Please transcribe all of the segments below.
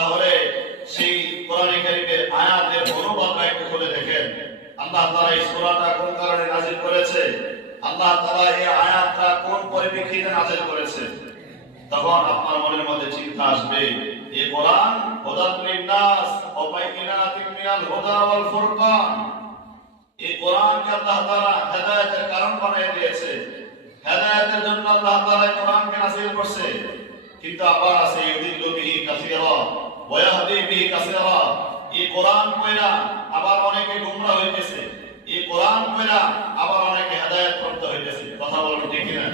তাহলে সেই কোরআন কারীমের আয়াতের অনুবাদটা একটু খুলে দেখেন। আল্লাহ তাআলা এই সূরাটা কোন কারণে নাযিল করেছে, আল্লাহ তাআলা এই আয়াতটা কোন পরিপ্রেক্ষিতে নাযিল করেছে, তখন আপনার মনের মধ্যে চিন্তা আসবে এই কোরআন হুদাল লিন-নাস ওয়া বাইয়িনাতিন মিনাল হুদা ওয়াল ফুরকান। এই কোরআনকে আল্লাহ তাআলা হেদায়েতের কারণ বানিয়ে দিয়েছে, হেদায়েতের জন্য আল্লাহ তাআলা এই কোরআনকে নাযিল করছে। কিন্তু আবার আছে ইউদিল্লু বিহি কাসীরা ওয়া ইয়াহদি বিহি কাসীরা। এই কোরআন পড়া আবার অনেকে গোমরা হইতেছে, এই কোরআন পড়া আবার অনেকে হেদায়েত প্রাপ্ত হইতেছে। কথা বলুন ঠিক কিনা?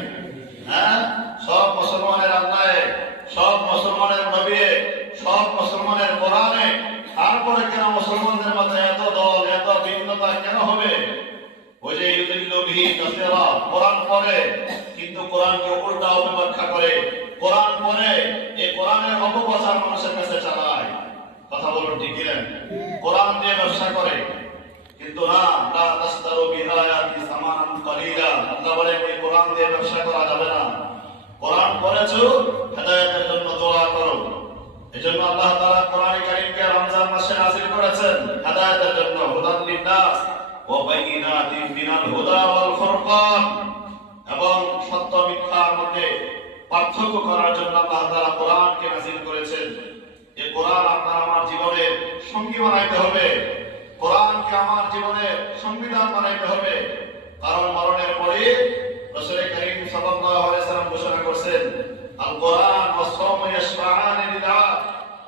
হ্যাঁ, সব মুসলমানের আল্লাহে, সব মুসলমানের নবী, সব মুসলমানের কোরআনে, তারপরে কেন মুসলমানদের মধ্যে এত দল, এত ভিন্নতা কেন হবে? ওই যে ইউদিল্লু বিহি কাসীরা, কোরআন পড়ে কিন্তু কোরআনকে উল্টা ব্যাখ্যা করে, কোরআন পড়ে এই কোরআনের অপপ্রচার মানুষের কাছে চালায়। কথা বলুন ঠিক কিনা? কোরআন দিয়ে ব্যবসা করে, কিন্তু না, লা তাসতারু বিআয়াতি সামানান কালিলা। আল্লাহ বলেন এই কোরআন দিয়ে ব্যবসা করা যাবে না। কোরআন পড়েছো, হেদায়েতের জন্য দোয়া করো। এজন্য আল্লাহ তাআলা কোরআন কারীমকে রমজান মাসে নাযিল করেছেন হেদায়েতের জন্য, হুদাল লিন-নাস ওয়া বাইয়িনাতিন মিনাল হুদা ওয়াল ফুরকান, এবং সত্য মিথ্যার মধ্যে পার্থক্য করার জন্য আল্লাহ তাআলা কোরআনকে নাযিল করেছেন। এই কোরআন আপনার আমার জীবনের সঙ্গী বানাইতে হবে, কোরআনকে আমার জীবনের সংবিধান বানাইতে হবে। কারণ মরণের পরে রাসূল করিম সাল্লাল্লাহু আলাইহি ওয়াসাল্লাম ঘোষণা করেছেন, আল কোরআন ওয়াস সাওম ইয়াশফাআন লিল্লাহ।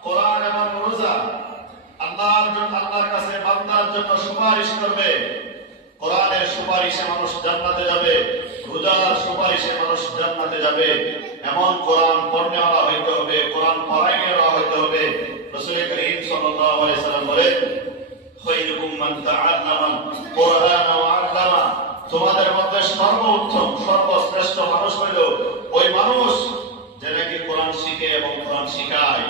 কোরআন এবং রোজা আল্লাহর জন্য, আল্লাহর কাছে বান্দার জন্য সুপারিশ করবে। কোরআনের সুপারিশে মানুষ জান্নাতে যাবে, রোজার সুপারিশে মানুষ জান্নাতে যাবে। এমন কোরআন পড়নেওয়ালা হইতে হবে, কোরআন পড়াইনেওয়ালা হইতে হবে। রাসূল করিম সাল্লাল্লাহু আলাইহি ওয়াসাল্লাম বলেন, খায়রুকুম মান তাআল্লামাল কুরআন ওয়া আল্লামা। তোমাদের মধ্যে সর্বোত্তম, সর্বশ্রেষ্ঠ মানুষ হইল ওই মানুষ যে নাকি কোরআন শিখে এবং কোরআন শিখায়।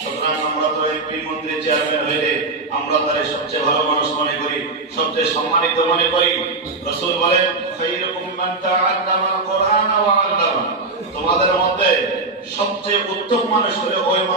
সুতরাং আমরা তো এমপি মন্ত্রী চেয়ারম্যান হইলে আমরা তারে সবচেয়ে ভালো মানুষ মনে করি, সবচেয়ে সম্মানিত মনে করি। রাসূল বলেন, খায়রুকুম মান তাআল্লামাল কুরআন ওয়া আল্লামা। তোমাদের মধ্যে সবচেয়ে উত্তম মানুষ হলো ওই মানুষ